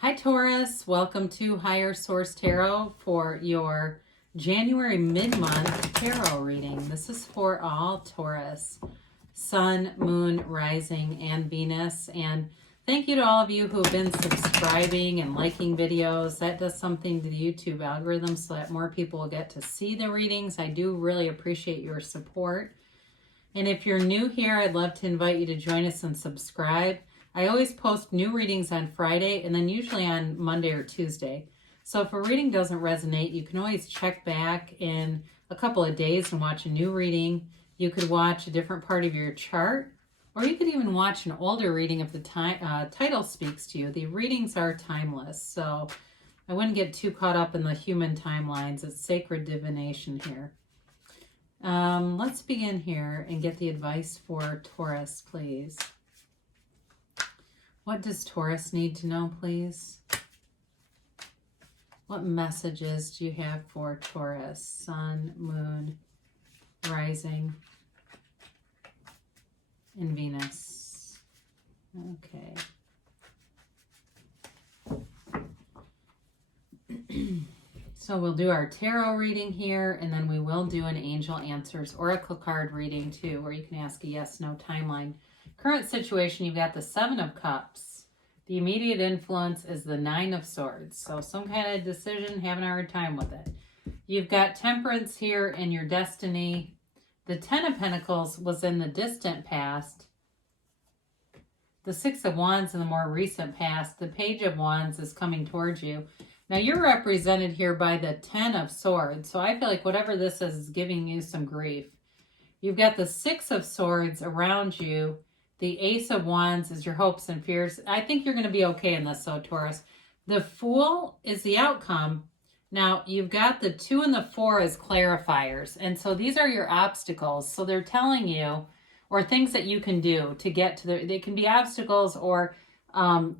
Hi Taurus, welcome to Higher Source Tarot for your January mid-month tarot reading. This is for all Taurus, Sun, Moon, Rising, and Venus. And thank you to all of you who have been subscribing and liking videos. That does something to the YouTube algorithm so that more people will get to see the readings. I do really appreciate your support. And if you're new here, I'd love to invite you to join us and subscribe. I always post new readings on Friday and then usually on Monday or Tuesday. So if a reading doesn't resonate, you can always check back in a couple of days and watch a new reading. You could watch a different part of your chart, or you could even watch an older reading if the title speaks to you. The readings are timeless, so I wouldn't get too caught up in the human timelines. It's sacred divination here. Let's begin here and get the advice for Taurus, please. What does Taurus need to know, please? What messages do you have for Taurus? Sun, Moon, Rising, and Venus. Okay. So we'll do our tarot reading here, and then we will do an Angel Answers Oracle card reading too, where you can ask a yes/no timeline. Current situation, you've got the Seven of Cups. The immediate influence is the Nine of Swords. So some kind of decision, having a hard time with it. You've got Temperance here in your destiny. The Ten of Pentacles was in the distant past. The Six of Wands in the more recent past. The Page of Wands is coming towards you. Now you're represented here by the Ten of Swords. So I feel like whatever this is giving you some grief. You've got the Six of Swords around you. The Ace of Wands is your hopes and fears. I think you're going to be okay in this, though, Taurus. The Fool is the outcome. Now, you've got the 2 and the 4 as clarifiers. And so these are your obstacles. So they're telling you, or things that you can do to get to they can be obstacles or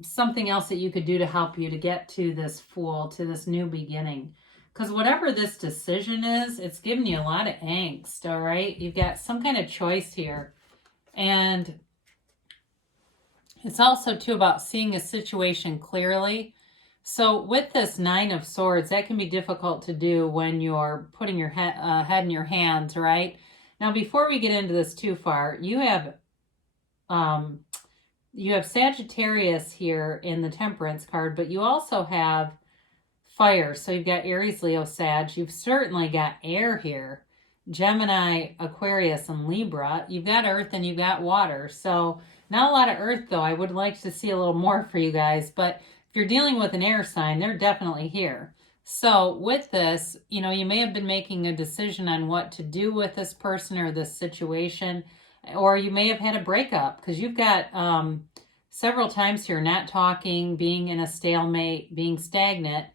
something else that you could do to help you to get to this Fool, to this new beginning. Because whatever this decision is, it's giving you a lot of angst, all right? You've got some kind of choice here. And it's also, too, about seeing a situation clearly. So with this Nine of Swords, that can be difficult to do when you're putting your head in your hands, right? Now, before we get into this too far, you have Sagittarius here in the Temperance card, but you also have fire. So you've got Aries, Leo, Sag. You've certainly got air here. Gemini, Aquarius, and Libra. You've got earth and you've got water. So not a lot of earth, though. I would like to see a little more for you guys. But if you're dealing with an air sign, they're definitely here. So with this, you may have been making a decision on what to do with this person or this situation. Or you may have had a breakup because you've got several times here not talking, being in a stalemate, being stagnant.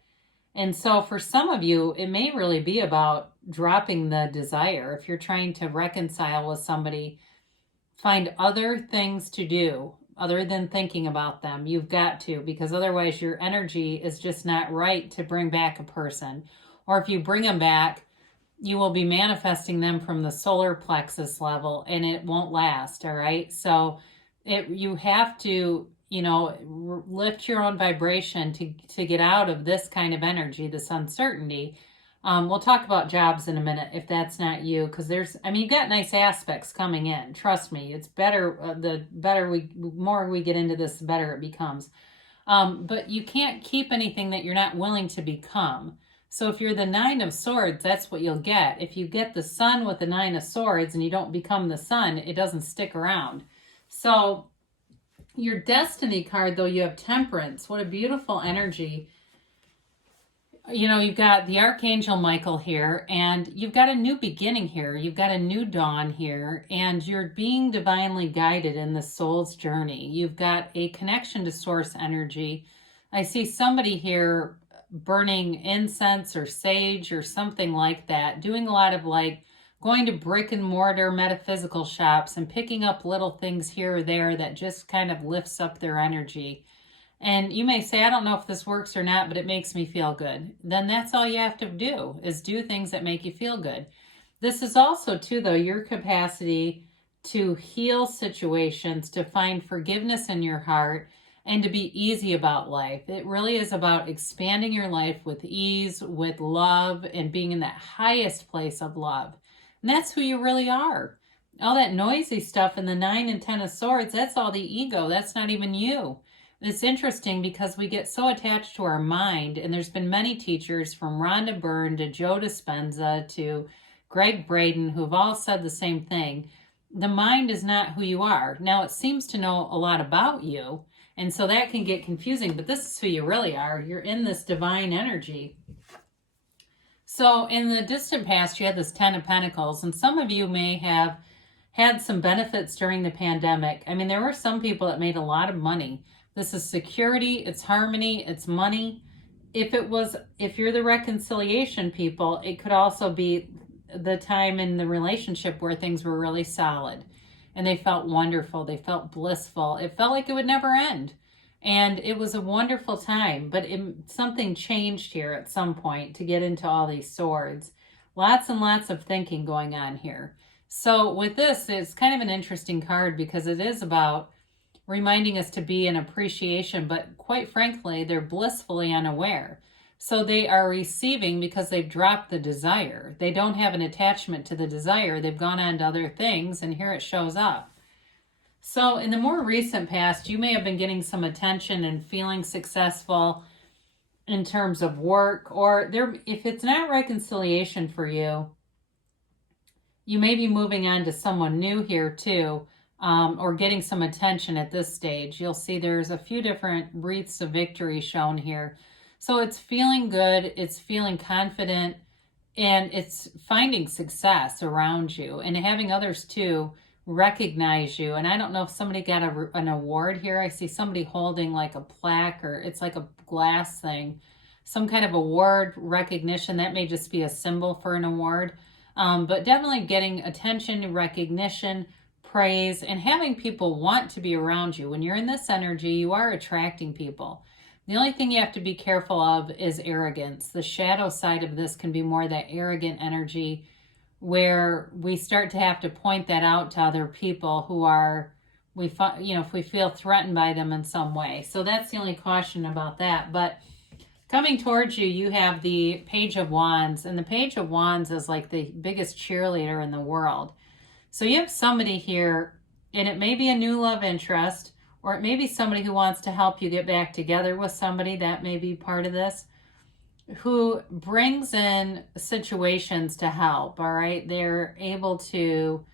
And so for some of you, it may really be about dropping the desire. If you're trying to reconcile with somebody, find other things to do other than thinking about them. You've got to, because otherwise your energy is just not right to bring back a person. Or if you bring them back, you will be manifesting them from the solar plexus level and it won't last, all right? So you have to, lift your own vibration to get out of this kind of energy, this uncertainty. We'll talk about jobs in a minute if that's not you, because you've got nice aspects coming in. Trust me, it's better. The more we get into this, the better it becomes. But you can't keep anything that you're not willing to become. So if you're the Nine of Swords, that's what you'll get. If you get the Sun with the Nine of Swords and you don't become the Sun, it doesn't stick around. So your Destiny card, though, you have Temperance. What a beautiful energy. You've got the Archangel Michael here, and you've got a new beginning here. You've got a new dawn here, and you're being divinely guided in the soul's journey. You've got a connection to source energy. I see somebody here burning incense or sage or something like that, doing a lot of going to brick and mortar metaphysical shops and picking up little things here or there that just kind of lifts up their energy. And you may say, I don't know if this works or not, but it makes me feel good. Then that's all you have to do, is do things that make you feel good. This is also, too, though, your capacity to heal situations, to find forgiveness in your heart, and to be easy about life. It really is about expanding your life with ease, with love, and being in that highest place of love. And that's who you really are. All that noisy stuff in the 9 and 10 of Swords, that's all the ego. That's not even you. It's interesting because we get so attached to our mind, and there's been many teachers from Rhonda Byrne to Joe Dispenza to Greg Braden who've all said the same thing. The mind is not who you are. Now, it seems to know a lot about you, and so that can get confusing, but this is who you really are. You're in this divine energy. So in the distant past, you had this 10 of Pentacles, and some of you may have had some benefits during the pandemic. I mean, there were some people that made a lot of money. This is security, it's harmony, it's money. If you're the reconciliation people, it could also be the time in the relationship where things were really solid and they felt wonderful, they felt blissful. It felt like it would never end. And it was a wonderful time, but something changed here at some point to get into all these swords. Lots and lots of thinking going on here. So with this, it's kind of an interesting card because it is about reminding us to be in appreciation, but quite frankly, they're blissfully unaware. So they are receiving because they've dropped the desire. They don't have an attachment to the desire. They've gone on to other things, and here it shows up. So in the more recent past, you may have been getting some attention and feeling successful in terms of work, or if it's not reconciliation for you, you may be moving on to someone new here too, or getting some attention at this stage. You'll see there's a few different wreaths of victory shown here. So it's feeling good, it's feeling confident, and it's finding success around you and having others too recognize you. And I don't know if somebody got an award here. I see somebody holding like a plaque, or it's like a glass thing, some kind of award recognition. That may just be a symbol for an award, but definitely getting attention, recognition, praise, and having people want to be around you. When you're in this energy, you are attracting people. The only thing you have to be careful of is arrogance. The shadow side of this can be more that arrogant energy where we start to have to point that out to other people who are, if we feel threatened by them in some way. So that's the only caution about that. But coming towards you, you have the Page of Wands, and the Page of Wands is like the biggest cheerleader in the world. So you have somebody here, and it may be a new love interest, or it may be somebody who wants to help you get back together with somebody. That may be part of this, who brings in situations to help, all right? They're able to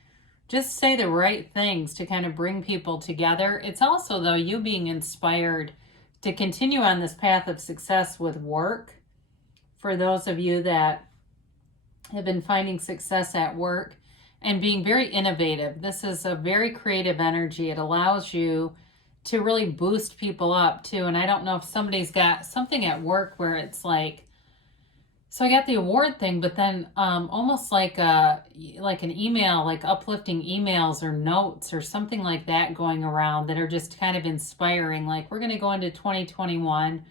just say the right things to kind of bring people together. It's also, though, you being inspired to continue on this path of success with work. For those of you that have been finding success at work and being very innovative, this is a very creative energy. It allows you to really boost people up too. And I don't know if somebody's got something at work where it's like, so I got the award thing, but then almost like an email, like uplifting emails or notes or something like that going around that are just kind of inspiring. Like, we're going to go into 2021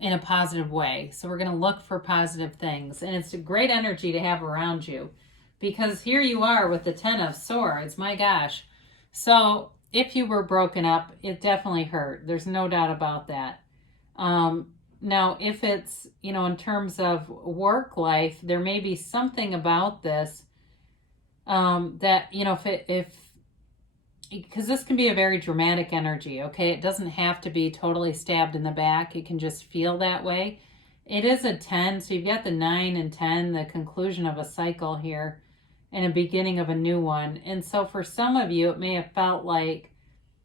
in a positive way. So we're going to look for positive things. And it's a great energy to have around you, because here you are with the 10 of Swords. My gosh. So if you were broken up, it definitely hurt. There's no doubt about that. Now, if it's, in terms of work life, there may be something about this that, because this can be a very dramatic energy, okay? It doesn't have to be totally stabbed in the back. It can just feel that way. It is a 10, so you've got the 9 and 10, the conclusion of a cycle here and a beginning of a new one. And so for some of you, it may have felt like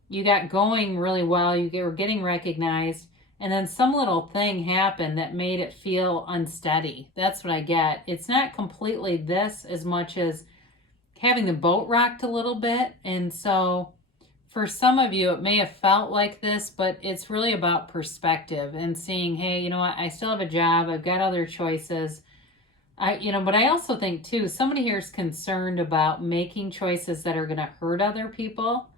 you got going really well, you were getting recognized, and then some little thing happened that made it feel unsteady. That's what I get. It's not completely this as much as having the boat rocked a little bit. And so for some of you, it may have felt like this, but it's really about perspective and seeing, hey, you know what? I still have a job. I've got other choices. But I also think too, somebody here is concerned about making choices that are going to hurt other people.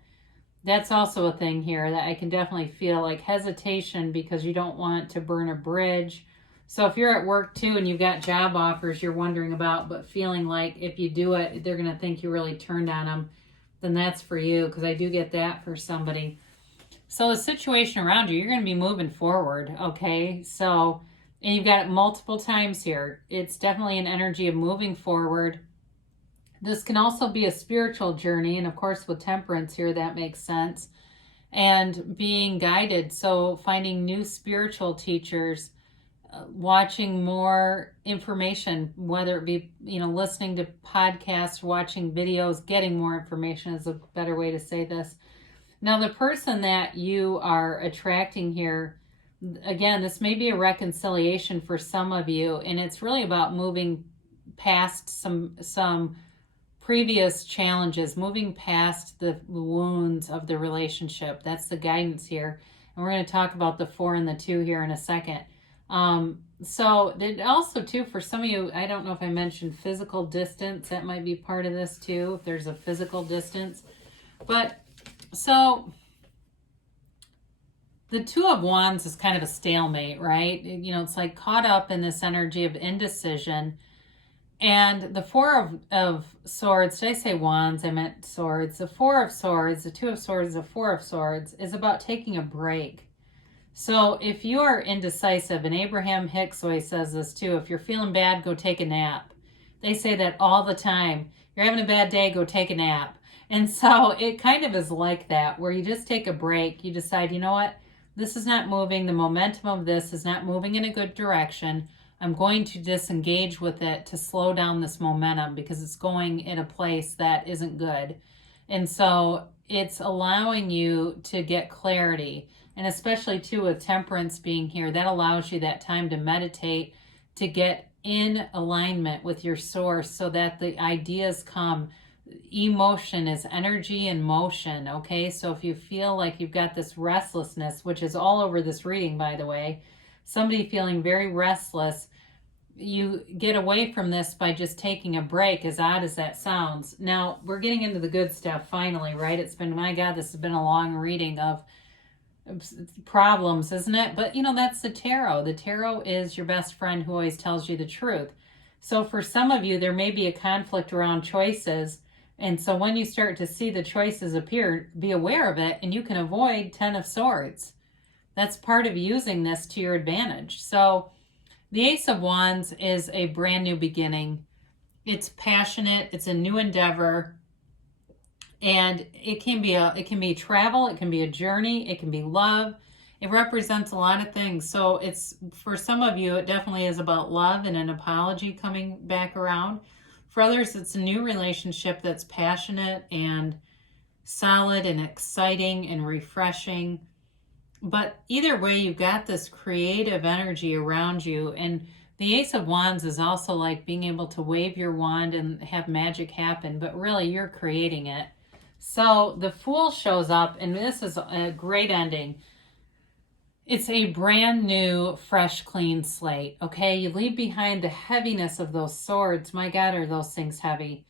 That's also a thing here that I can definitely feel, like hesitation because you don't want to burn a bridge. So if you're at work too and you've got job offers you're wondering about, but feeling like if you do it, they're going to think you really turned on them, then that's for you, because I do get that for somebody. So the situation around you, you're going to be moving forward, okay? So, and you've got it multiple times here. It's definitely an energy of moving forward. This can also be a spiritual journey, and of course with temperance here, that makes sense. And being guided, so finding new spiritual teachers, watching more information, whether it be, listening to podcasts, watching videos, getting more information is a better way to say this. Now, the person that you are attracting here, again, this may be a reconciliation for some of you, and it's really about moving past some previous challenges, moving past the wounds of the relationship. That's the guidance here. And we're going to talk about the 4 and the 2 here in a second. So also too, for some of you, I don't know if I mentioned physical distance. That might be part of this too, if there's a physical distance. But so the 2 of Wands is kind of a stalemate, right? It's like caught up in this energy of indecision. And the 4 of Swords, did I say Wands? I meant Swords. The 4 of Swords, the 2 of Swords, the 4 of Swords is about taking a break. So if you are indecisive, and Abraham Hicks always says this too, if you're feeling bad, go take a nap. They say that all the time. You're having a bad day, go take a nap. And so it kind of is like that, where you just take a break. You decide, you know what? This is not moving. The momentum of this is not moving in a good direction. I'm going to disengage with it to slow down this momentum because it's going in a place that isn't good. And so it's allowing you to get clarity. And especially too with temperance being here, that allows you that time to meditate, to get in alignment with your source so that the ideas come. Emotion is energy and motion, okay? So if you feel like you've got this restlessness, which is all over this reading, by the way, somebody feeling very restless, you get away from this by just taking a break, as odd as that sounds. Now, we're getting into the good stuff finally, right? It's been, my God, this has been a long reading of problems, isn't it? But, that's the tarot. The tarot is your best friend who always tells you the truth. So for some of you, there may be a conflict around choices. And so when you start to see the choices appear, be aware of it, and you can avoid 10 of Swords. That's part of using this to your advantage. So the Ace of Wands is a brand new beginning. It's passionate. It's a new endeavor. And it can be travel. It can be a journey. It can be love. It represents a lot of things. So it's, for some of you, it definitely is about love and an apology coming back around. For others, it's a new relationship that's passionate and solid and exciting and refreshing. But either way, you've got this creative energy around you. And the Ace of Wands is also like being able to wave your wand and have magic happen. But really, you're creating it. So the Fool shows up, and this is a great ending. It's a brand new, fresh, clean slate, okay? You leave behind the heaviness of those swords. My God, are those things heavy.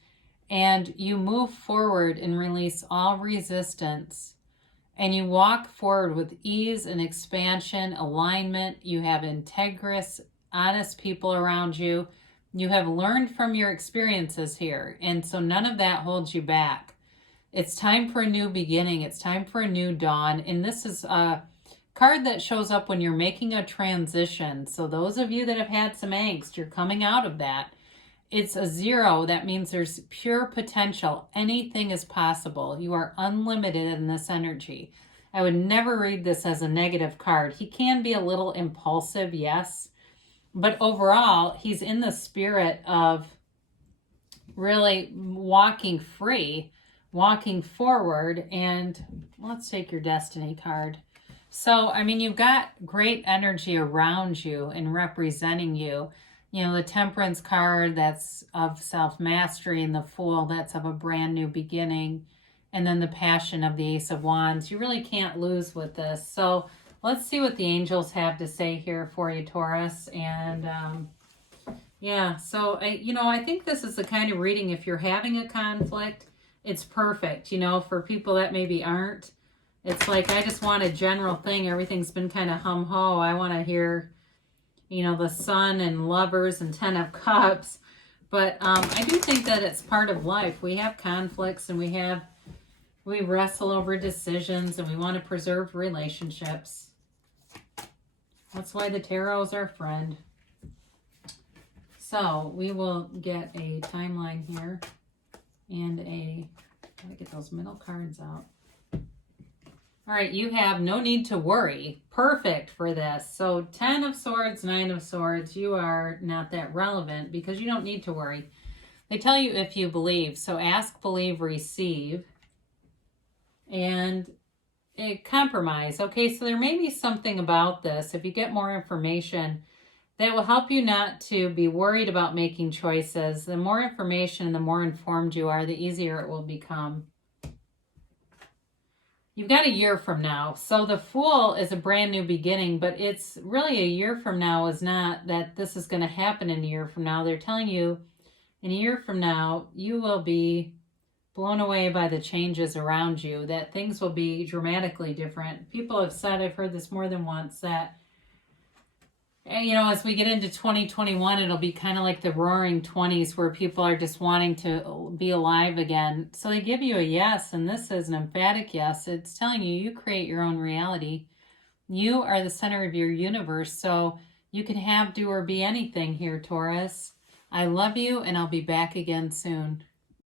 And you move forward and release all resistance. And you walk forward with ease and expansion, alignment. You have integrous, honest people around you. You have learned from your experiences here. And so none of that holds you back. It's time for a new beginning. It's time for a new dawn. And this is a card that shows up when you're making a transition. So those of you that have had some angst, you're coming out of that. It's a 0. That means there's pure potential. Anything is possible. You are unlimited in this energy. I would never read this as a negative card. He can be a little impulsive, yes. But overall, he's in the spirit of really walking free, walking forward. And let's take your Destiny card. So, I mean, you've got great energy around you and representing you. The Temperance card, that's of self-mastery, and the Fool, that's of a brand new beginning. And then the Passion of the Ace of Wands. You really can't lose with this. So let's see what the angels have to say here for you, Taurus. And yeah, so I think this is the kind of reading, if you're having a conflict, it's perfect. For people that maybe aren't. It's like, I just want a general thing. Everything's been kind of hum-ho. I want to hear, the Sun and Lovers and 10 of Cups. But I do think that it's part of life. We have conflicts, and we have We wrestle over decisions and we want to preserve relationships. That's why the tarot is our friend. So we will get a timeline here and gotta get those middle cards out. All right, you have no need to worry. Perfect for this. So 10 of Swords, 9 of Swords, you are not that relevant because you don't need to worry. They tell you if you believe. So ask, believe, receive. And a compromise. Okay, so there may be something about this. If you get more information, that will help you not to be worried about making choices. The more information and the more informed you are, the easier it will become. You've got a year from now. So the Fool is a brand new beginning, but it's really a year from now is not that this is going to happen in a year from now. They're telling you in a year from now, you will be blown away by the changes around you, that things will be dramatically different. People have said, I've heard this more than once, that, you know, as we get into 2021, it'll be kind of like the roaring 20s where people are just wanting to be alive again. So they give you a yes, and this is an emphatic yes. It's telling you, you create your own reality. You are the center of your universe, so you can have, do, or be anything here, Taurus. I love you, and I'll be back again soon.